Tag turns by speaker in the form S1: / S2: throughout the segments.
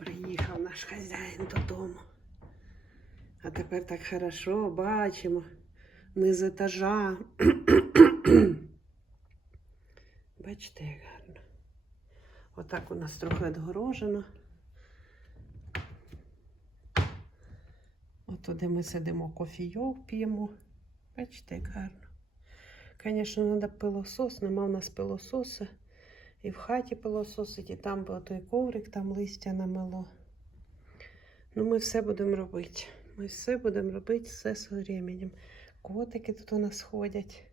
S1: Приїхав наш хазяїн додому. А тепер так хорошо бачимо. Не з етажа. Бачите, як гарно. Отак у нас трохи відгорожено. От туди ми сидимо, кофійок п'ємо. Бачите, як гарно. Звісно, треба пилосос, нема в нас пилососа. І в хаті пилососить, і там би той коврик, там листя намело. Ну, ми все будемо робити. Ми все будемо робити все з временем. Котики тут у нас ходять.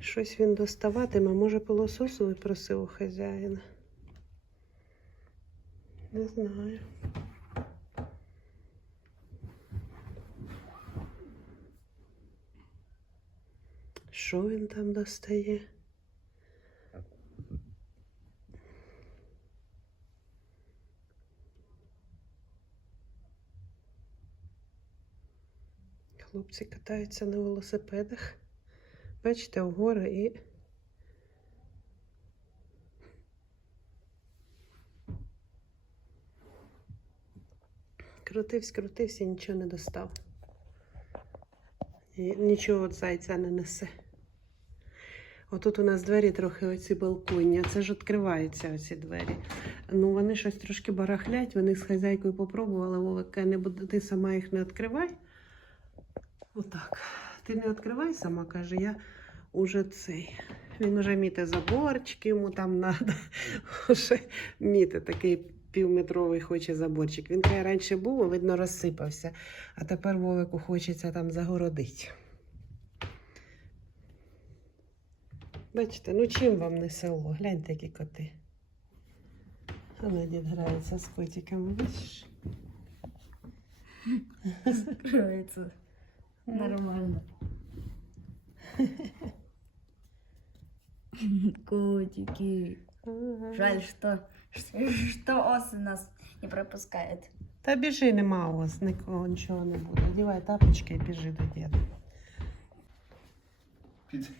S1: Щось він доставатиме, може пилососу випросив у хазяїна. Не знаю. Що він там достає? Хлопці катаються на велосипедах. Бачите, в гори і. Крутився, крутився, нічого не достав. І нічого зайця не несе. Отут у нас двері трохи оці балконні. Це ж відкриваються оці двері. Ну, вони щось трошки барахлять, вони з хазяйкою попробували, Вовика, не буде, ти сама їх не відкривай. Отак. Ти не відкривай сама, каже, я уже цей. Він уже міте заборчики, йому там треба. Уже міте такий півметровий хоче заборчик. Він каже, раніше був, видно, розсипався. А тепер Вовику хочеться там загородити. Бачите, ну чим вам не село? Гляньте, які коти. Вона дід грається з котиками, бачиш?
S2: Открывается. Нормально. Котики. Жаль, что, что, осы нас не пропускает.
S1: Та біжи, нема у вас нікого, нічого не буде. Одівай тапочки і біжи до діда.
S3: Під...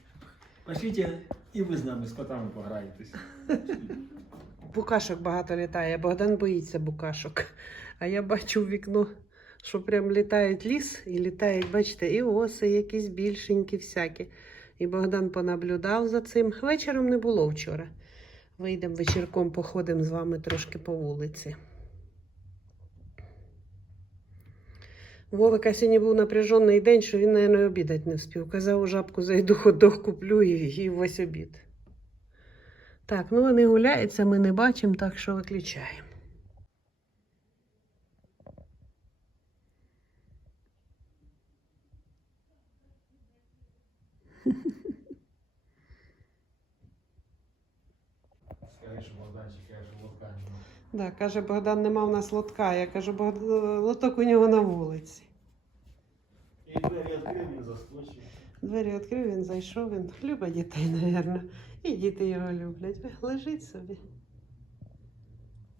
S3: Пошліть і ви з нами з котами пограєтесь.
S1: Букашок багато літає. Богдан боїться букашок. А я бачу в вікно, що прям літають ліс і літають, бачите, і оси, якісь більшенькі всякі. І Богдан понаблюдав за цим. Вечором не було вчора. Вийдемо вечірком, походимо з вами трошки по вулиці. Вовика сьогодні був напряжений день, що він, мабуть, обідати не встиг. Казав, у жабку зайду, ходок куплю і, і ось обід. Так, ну вони гуляються, ми не бачимо, так що виключаємо.
S3: Скажи, що Богданчик, каже, що лодка нема.
S1: Да, каже, Богдан, нема в нас лотка. Я кажу, «Богд- лоток у нього на вулиці.
S3: І двері відкрив, він заскочив.
S1: Двері відкрив, він зайшов, він любить дітей, мабуть. І діти його люблять. Лежить собі,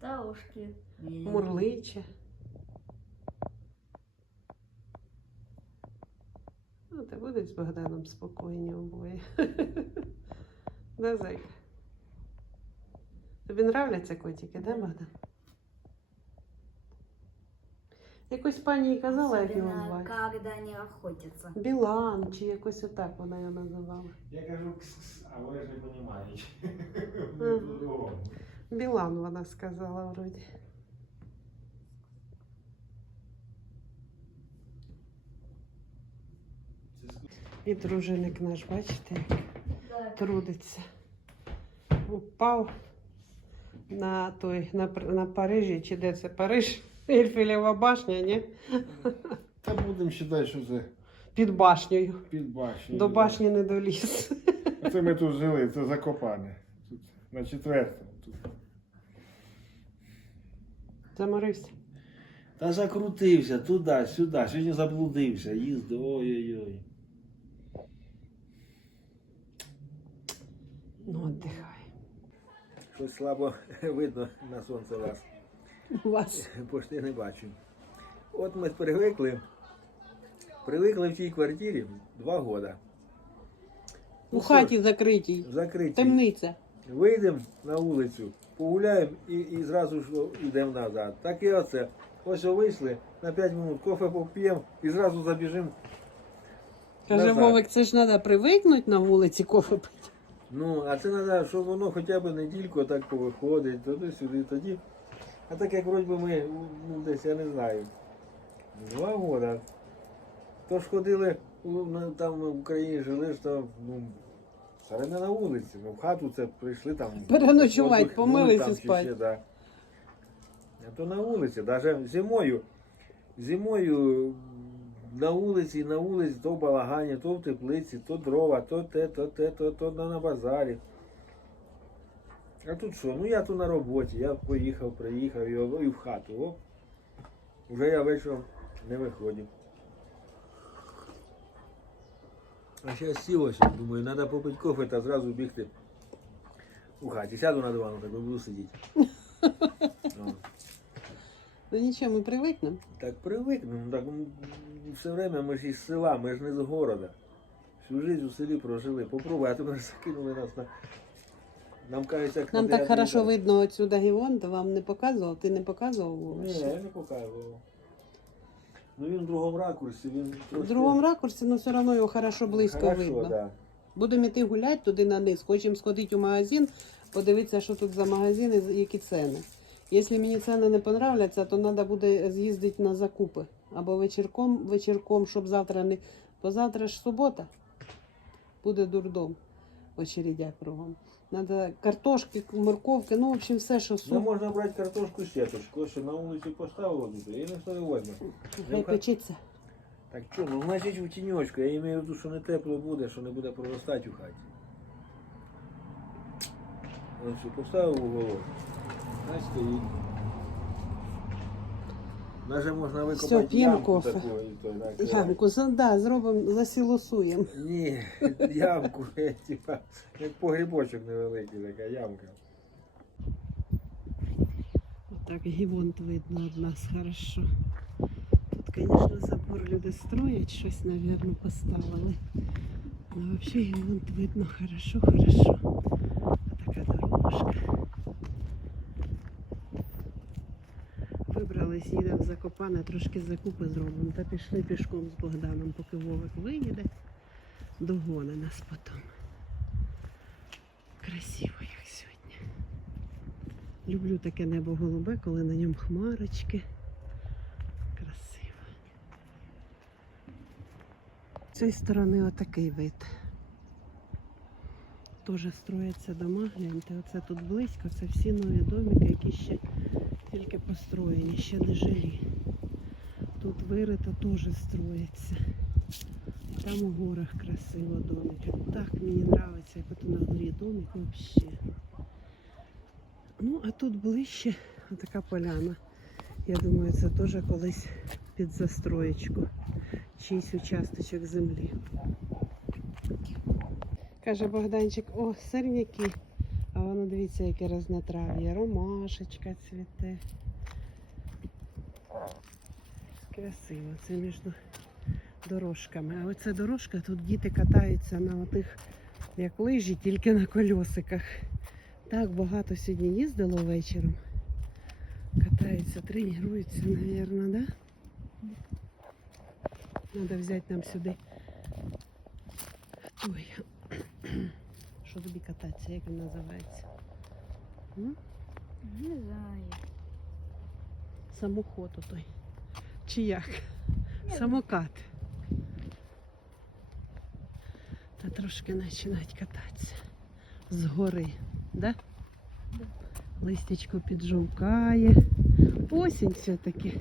S2: Да ушки.
S1: мурличе. Ну, та будуть з Богданом спокійні обоє. Да, зайка? Тобі нравляться котики, да, Богдан? Якось пані і казала, як його звати.
S2: когда они охотятся.
S1: Білан, чи якось отак вона його називала.
S3: Я кажу, кс-кс, а ви ж не розумієте. По-другому.
S1: Білан вона сказала вроді.
S3: Це
S1: І дружинник наш, бачите, як трудиться. Упав на той, на, на Парижі, чи де це Париж? Ельфілєва башня, ні?
S3: Та будемо вважати, що це
S1: Під башнею.
S3: під башнею.
S1: До башні не доліз.
S3: Це ми тут жили, це закопане. Тут на четвертому. Тут.
S1: Заморився.
S3: Та закрутився туди, сюди, сьогодні заблудився, їздив, ой-ой-ой.
S1: Ну, отдихай.
S3: Щось слабо видно на сонце вас.
S1: Вас.
S3: Пошти не бачу. От ми привикли. Привикли в цій квартирі два роки.
S1: У хаті закритій.
S3: Закриті.
S1: Темниця.
S3: Вийдемо на вулицю. погуляємо і, і зразу ж йдемо назад. Так і оце. Ось вийшли на 5 минут, кофе поп'ємо і зразу забіжимо.
S1: Каже. Вовик, це ж треба привикнути на вулиці кофе пити.
S3: Ну, а це треба, щоб воно хоча б недільку так повиходить, туди-сюди, тоді. А так як вроді ми, ну десь я не знаю. Два года. То ж ходили, ну, там в Україні жили, то, ну, не на вулиці, ну в хату це прийшли там.
S1: Переночувати,
S3: віддихнули
S1: помились
S3: там чи
S1: спать.
S3: ще, да. А то на вулиці, навіть зимою, зимою на вулиці, на вулиці, то в балагані, то в теплиці, то дрова, то те, то те, то, то на, на базарі. А тут що? Ну я тут на роботі, я поїхав, приїхав і, і в хату. О. Вже я вечором не виходив. А зараз сів ось, думаю, треба попити кофе та зразу бігти у хаті. Сяду на диван, так буду сидіти.
S1: Ну нічого, ми привикнемо.
S3: Так привикнемо, так все время ми ж із села, ми ж не з города. Всю жизнь у селі прожили. Попробуй, а тепер закинули нас на. Нам кажеться, як
S1: Нам так хорошо видно отсюда Гівон, то вам не показував, ти не показував
S3: Ні, я не показував. Ну він в другому ракурсі, він
S1: В другому ракурсі, але все одно його хорошо близько
S3: Хорошо,
S1: видно.
S3: Да.
S1: Будемо йти гуляти туди на низ. Хочемо сходити у магазин, подивитися, що тут за магазин і які ціни. Якщо мені ціни не понравляться, то треба буде з'їздити на закупи. Або вечірком, вечірком, щоб завтра не. Бо завтра ж субота. Буде дурдом в очередях кругом. Надо картошки, морковки, ну, в общем, все, що
S3: Ну можна брати картошку сіточку, що на вулиці поставило тут, і ніхто не возьме.
S1: Хай печеться.
S3: Так що, ну значить у тіньочку, я маю в виду, що не тепло буде, що не буде проростати у хаті. Ось поставив у голову. Хай Даже можна викопати
S1: Всьо, п'ємо
S3: ямку
S1: кофе.
S3: таку, і то, так,
S1: Ямку, за- да, зробимо, засілосуємо.
S3: Ні, ямку, е, типа, як погрібочок невеликий, така ямка.
S1: Так, гівонт видно від нас хорошо. Тут, звісно, забор люди строять, щось, мабуть, поставили. Ну, взагалі гівонт видно хорошо, хорошо. Така дорожка. Вибрались, їдемо в Закопане, трошки закупи зробимо. Та пішли пішком з Богданом, поки Вовик виїде. Догони нас потім. Красиво, як сьогодні. Люблю таке небо голубе, коли на ньому хмарочки. Красиво. З цієї сторони отакий вид. Теж строяться дома, гляньте, оце тут близько, це всі нові домики, які ще построєні, ще не жилі. Тут вирито теж строїться. Там у горах красиво домики. Так мені подобається, як от на горі домик взагалі. Ну, а тут ближче така поляна. Я думаю, це теж колись під застроєчку. Чийсь участочок землі. Каже Богданчик, о, сирняки. А воно дивіться, яке рознотрав'я. Ромашечка цвіте. Красиво, це між дорожками. А оця дорожка, тут діти катаються на отих, як лижі, тільки на кольосиках. Так багато сьогодні їздило вечором. Катаються, тренуються, мабуть, да? Треба взяти нам сюди. Ой. Що тобі кататися, як він називається? М?
S2: Не знаю.
S1: Самоход той. Чи як? Самокат. Та трошки починають кататися. Згори, да? Листячко піджовкає. Осінь все-таки.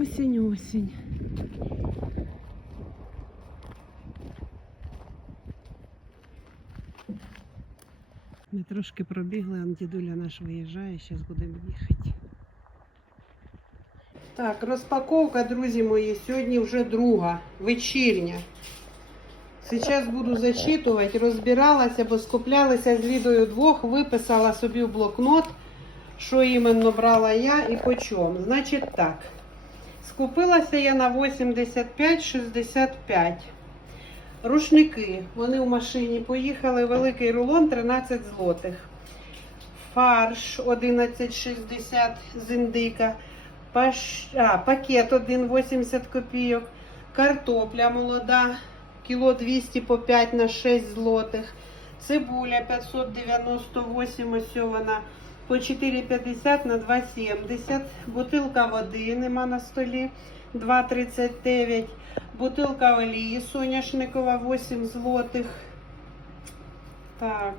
S1: Осінь, осінь. Ми трошки пробігли, он дідуля наш виїжджає, зараз будемо їхати. Так, розпаковка, друзі мої, сьогодні вже друга, вечірня. Зараз буду зачитувати, розбиралася, бо скуплялися з Лідою двох, виписала собі в блокнот, що іменно брала я і по чому. Значить так, скупилася я на 85-65. Рушники, вони в машині поїхали, великий рулон 13 злотих. фарш 11,60 з індика, паш... а, пакет 1,80 копійок, картопля молода, кіло 200 по 5 на 6 злотих, цибуля 598, ось по 4,50 на 2,70, бутилка води нема на столі, 2,39, бутилка олії соняшникова 8 злотих, так,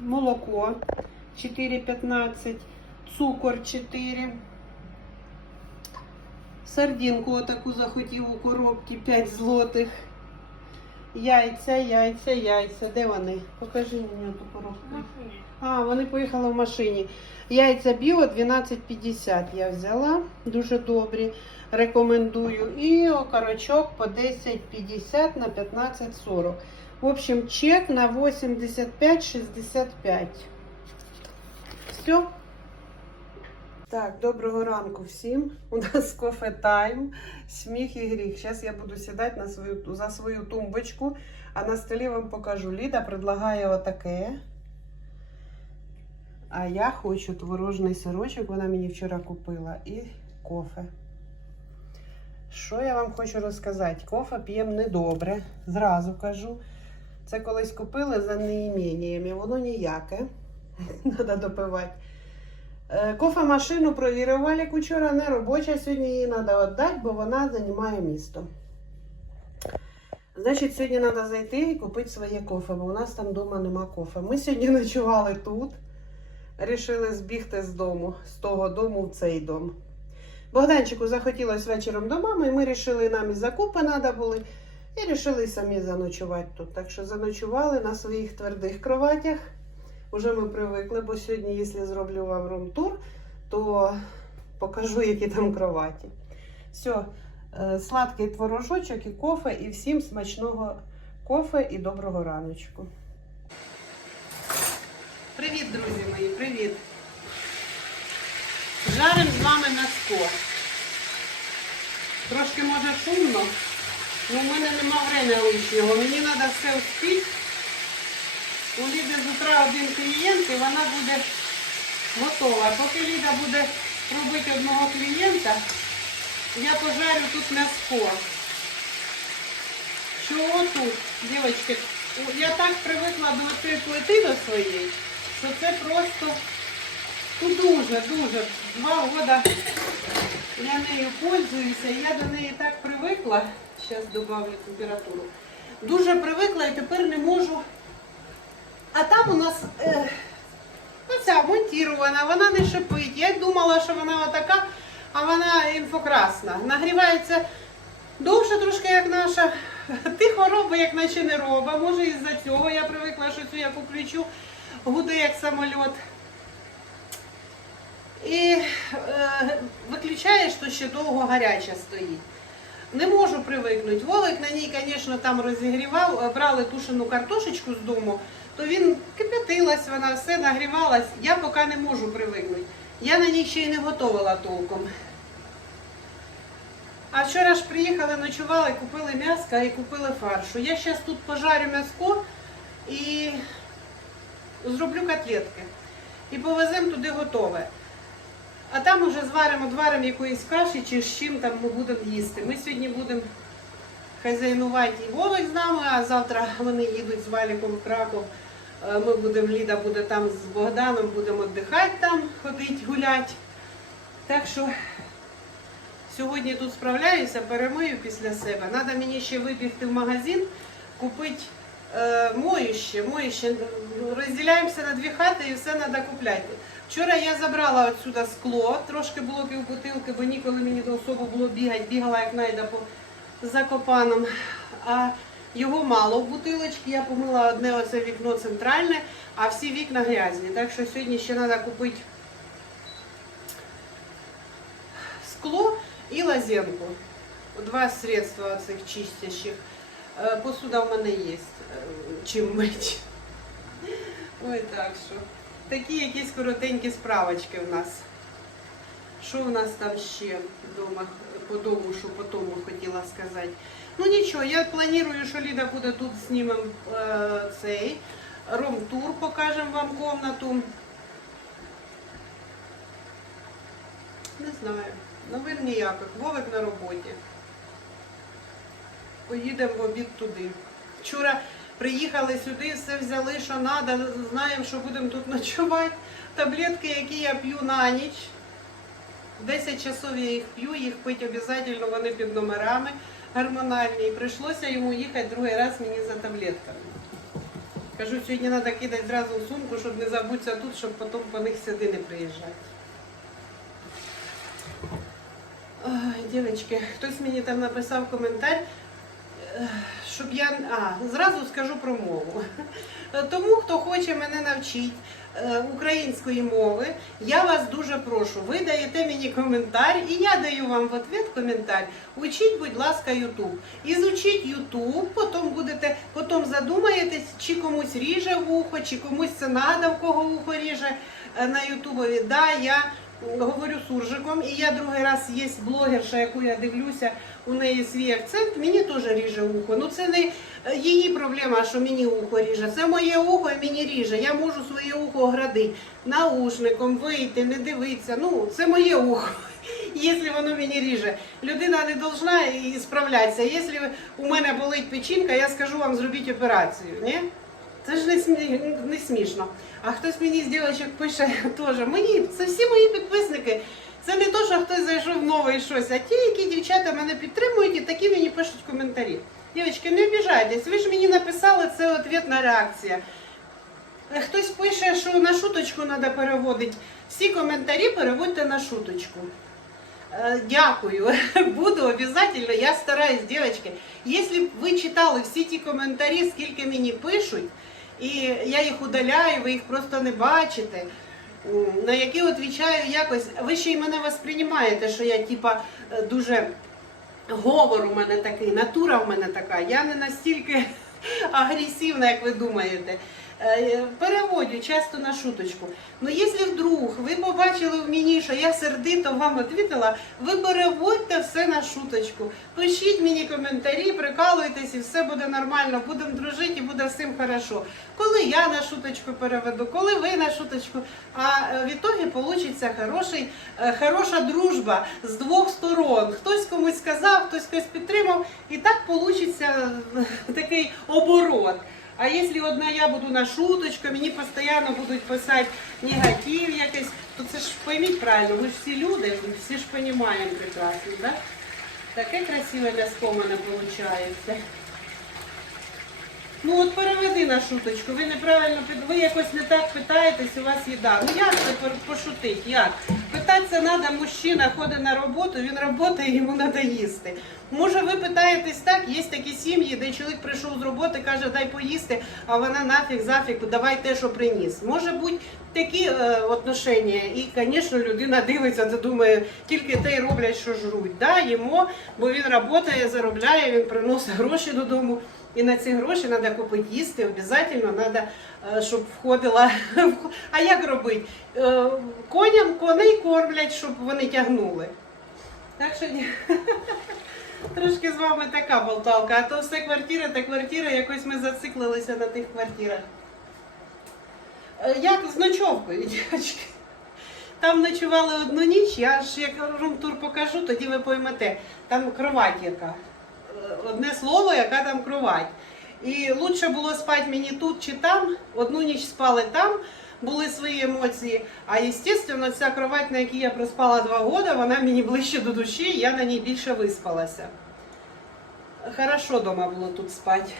S1: молоко 4,15, цукор 4. Сардинку отаку захотів у коробці 5 злотих. Яйця, яйця, яйця. Де вони? Покажи мені ту коробку. А, вони поїхали в машині. Яйця біо 12,50 я взяла. Дуже добрі. Рекомендую. І окорочок по 10,50 на 15,40. В общем, чек на 85,65. Все. Так, доброго ранку всім. У нас кофе тайм, сміх і гріх. Зараз я буду сідати на свою, за свою тумбочку, а на столі вам покажу. Ліда предлагає отаке. А я хочу творожний сирочок, вона мені вчора купила, і кофе. Що я вам хочу розказати? Кофе п'ємо недобре, зразу кажу. Це колись купили за неіменнями, воно ніяке. Треба допивати. Е, Кофемашину провірювали вчора, не робоча. Сьогодні її треба віддати, бо вона займає місто. Значить, сьогодні треба зайти і купити своє кофе, бо у нас там вдома нема кофе. Ми сьогодні ночували тут. Рішили збігти з дому, з того дому в цей дом. Богданчику захотілося вечором до мами, і ми вирішили, нам і закупи треба були. І вирішили самі заночувати тут. Так що заночували на своїх твердих кроватях. Уже ми привикли, бо сьогодні, якщо зроблю вам рум-тур, то покажу, які там кроваті. Все, сладкий творожочок і кофе, і всім смачного кофе і доброго раночку. Привіт, друзі мої, привіт! Жарим з вами на ско. Трошки може шумно, але в мене нема времени лишнього. Мені треба все успіти. У Ліди з утра один клієнт і вона буде готова. Поки Ліда буде робити одного клієнта, я пожарю тут м'яско. Чого тут, дівчатки, я так привикла до цієї плити до своєї, що це просто ну, дуже, дуже. Два года я нею пользуюся, і я до неї так привикла. Зараз добавлю температуру. Дуже привикла і тепер не можу. А там у нас е, оця монтірована, вона не шипить. Я думала, що вона отака, а вона інфокрасна. Нагрівається довше трошки, як наша. Тихо робить, як наче не робить. Може із-за цього я привикла, що цю я включу, гуде як самоліт. І е, виключаєш, то ще довго гаряча стоїть. Не можу привикнути. Вовик на ній, звісно, там розігрівав, брали тушену картошечку з дому, то він кипятилась, вона все нагрівалась. Я поки не можу привикнути. Я на ній ще й не готувала толком. А вчора ж приїхали, ночували, купили м'яска і купили фаршу. Я зараз тут пожарю м'яско і зроблю котлетки. І повеземо туди готове. А там уже зваримо, одваримо якоїсь каші чи з чим там ми будемо їсти. Ми сьогодні будемо хазяйнувати і Вовик з нами, а завтра вони їдуть з Валіком в Краков. Е, Ми будемо, Ліда буде там з Богданом, будемо віддихати там, ходити, гуляти. Так що сьогодні тут справляюся, перемию після себе. Треба мені ще вибігти в магазин, купити е, моюще, моюще. Розділяємося на дві хати і все треба купляти. Вчора я забрала отсюда скло, трошки було півбутилки, бо ніколи мені до особо було бігати, бігала як найда по закопанам. А його мало в бутилочці, я помила одне оце вікно центральне, а всі вікна грязні. Так що сьогодні ще треба купити скло і лазенку. Два средства цих чистящих. Е, Посуда в мене є, е, чим мить. Ой, так що. Такі якісь коротенькі справочки в нас. Що в нас там ще вдома, по дому, що потім хотіла сказати. Ну нічого, я планую, що Ліда буде тут знімемо е, э, цей ром-тур, покажемо вам кімнату. Не знаю. Ну, Новин ніяких. Вовик на роботі. Поїдемо в обід туди. Вчора приїхали сюди, все взяли, що треба. Знаємо, що будемо тут ночувати. Таблетки, які я п'ю на ніч. 10 часов я їх п'ю, їх пить обов'язково, вони під номерами гормональні. І прийшлося йому їхати другий раз мені за таблетками. Кажу, сьогодні треба кидати зразу в сумку, щоб не забутися тут, щоб потім по них сюди не приїжджати. Ой, хтось мені там написав коментар, я. А, зразу скажу про мову. Тому, хто хоче мене навчити е, української мови, я вас дуже прошу. Ви даєте мені коментар, і я даю вам в ответ коментар. Учіть, будь ласка, Ютуб. Ізучіть Ютуб, потім будете, потім задумаєтесь, чи комусь ріже вухо, чи комусь це надо, в кого вухо ріже е, на Ютубові. Да, я говорю суржиком, і я другий раз є блогерша, яку я дивлюся, у неї свій акцент, мені теж ріже ухо. Ну це не е, її проблема, що мені ухо ріже. Це моє ухо і мені ріже. Я можу своє ухо оградити наушником, вийти, не дивитися. Ну, це моє ухо. Якщо воно мені ріже, людина не должна і справлятися. Якщо у мене болить печінка, я скажу вам зробіть операцію. Ні? Це ж не, смішно. А хтось мені з дівчаток пише теж. Мені це всі мої підписники. Це не то, що хтось зайшов новий щось, а ті, які дівчата мене підтримують, і такі мені пишуть коментарі. Дівчатки, не обіжайтесь, ви ж мені написали, це ответна реакція. Е, Хтось пише, що на шуточку треба переводити. Всі коментарі переводьте на шуточку. Е, Дякую. Буду обов'язково. Я стараюсь, дівчатки. Якщо б ви читали всі ті коментарі, скільки мені пишуть, і я їх удаляю, ви їх просто не бачите. На які відповідаю якось, ви ще й мене восприймаєте, що я типа е, дуже говор у мене такий, натура в мене така. Я не настільки агресивна, як ви думаєте. Е, Переводю часто на шуточку. Ну, якщо вдруг ви побачили в мені, що я сердито вам відповіла, ви переводьте все на шуточку. Пишіть мені коментарі, прикалуйтесь і все буде нормально, будемо дружити і буде всім хорошо. Коли я на шуточку переведу, коли ви на шуточку, а е, в ітогі вийде хороший, е, хороша дружба з двох сторон. Хтось комусь сказав, хтось когось підтримав, і так вийде такий оборот. А якщо одна я буду на шуточку, мені постійно будуть писати негатив якийсь, то це ж пойміть правильно, ми ж всі люди, всі ж розуміємо прекрасно, да? Таке красиве ляско в мене виходить. Ну от переведи на шуточку, ви неправильно ви якось не так питаєтесь, у вас їда. Ну як це пошутить? Як? Питатися треба, мужчина ходить на роботу, він працює, йому треба їсти. Може, ви питаєтесь так, є такі сім'ї, де чоловік прийшов з роботи, каже, дай поїсти, а вона нафіг, зафіг, давай те, що приніс. Може бути такі е, отношення, і, звісно, людина дивиться, думає, тільки те й роблять, що жруть. Да, їмо, бо він працює, заробляє, він приносить гроші додому. І на ці гроші треба купити їсти, обов'язково треба, щоб входила. А як робити? Е, Коням коней кормлять, щоб вони тягнули. Так що ні. Трошки з вами така болталка, а то все квартира та квартира, якось ми зациклилися на тих квартирах. Е, Як з ночовкою, дівчатки. Там ночували одну ніч, я ж як румтур покажу, тоді ви поймете. Там кровать яка. Е, Одне слово, яка там кровать. І лучше було спати мені тут чи там. Одну ніч спали там, були свої емоції. А звісно, ця кровать, на якій я проспала два роки, вона мені ближче до душі, я на ній більше виспалася. Хорошо вдома було тут спати.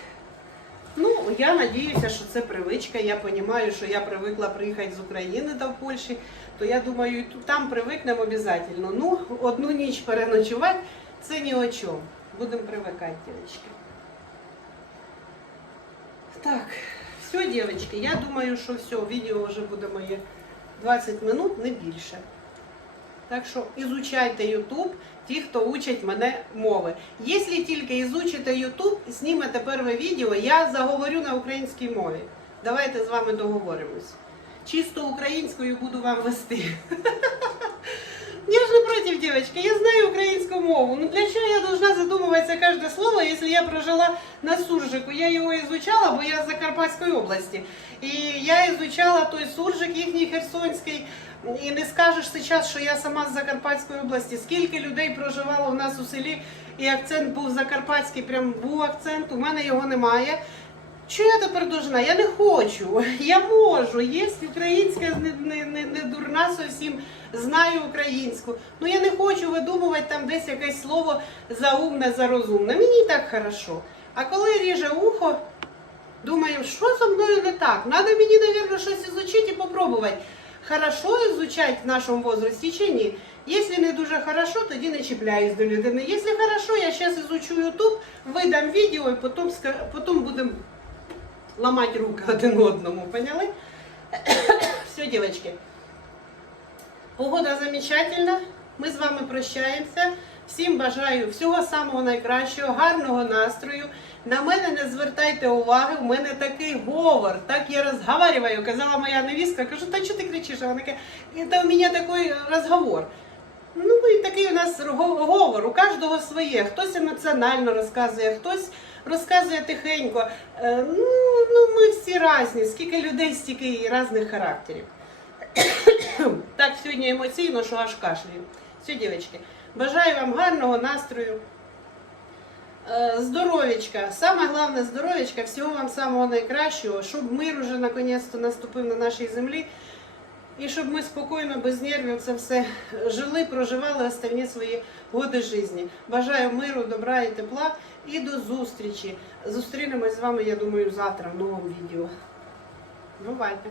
S1: Ну, я надіюся, що це привичка. Я розумію, що я привикла приїхати з України до Польщі, то я думаю, там привикнемо обов'язково. Ну, одну ніч переночувати це ні о чому. Будемо привикати, дівчатки. Так, все, дівчатки, я думаю, що все, відео вже буде моє 20 минут, не більше. Так що ізучайте YouTube, ті, хто учать мене мови. Якщо тільки ізучите YouTube, знімете перше відео, я заговорю на українській мові. Давайте з вами договоримось. Чисто українською буду вам вести. Я же не против, девочки, я знаю украинскую мову. Ну для чего я должна задумываться каждое слово, если я прожила на суржику? Я его изучала, бо я з Закарпатської області. І я изучала той суржик їхній херсонський. І не скажеш зараз, що я сама з Закарпатської області. Скільки людей проживало у нас у селі, і акцент був закарпатський, прям був акцент, у мене його немає. Що я тепер должна? Я не хочу. Я можу. Є українська не, не, не, не дурна зовсім, знаю українську. Ну я не хочу видумувати там десь якесь слово заумне, зарозумне. Мені і так хорошо. А коли ріже ухо, думаю, що зі мною не так? Надо мені, мабуть, щось ізучити і попробувати. Хорошо ізучати в нашому возрасті чи ні? Якщо не дуже хорошо, тоді не чіпляюсь до людини. Якщо хорошо, я зараз ізучу YouTube, видам відео і потім, потім будемо ломать руки один одному, поняли? Все, девочки. Погода замечательна. Ми з вами прощаємося. Всім бажаю всього самого найкращого, гарного настрою. На мене не звертайте уваги, у мене такий говор, так я розговариваю. Казала моя невістка, кажу, та чого ти кричиш? Вона каже, це у мене такий розговор. Ну і такий у нас го- говор, у кожного своє. Хтось емоціонально розказує, хтось розказує тихенько. Е, Ну, ну ми всі різні, скільки людей, стільки і різних характерів. так сьогодні емоційно, що аж кашлюю. Все, дівчатки, бажаю вам гарного настрою. Е, Здоров'ячка, саме головне здоров'ячка, всього вам самого найкращого, щоб мир уже наконець-то наступив на нашій землі. І щоб ми спокійно, без нервів це все жили, проживали останні свої годи житті. Бажаю миру, добра і тепла і до зустрічі. Зустрінемось з вами, я думаю, завтра в новому відео. Бувайте!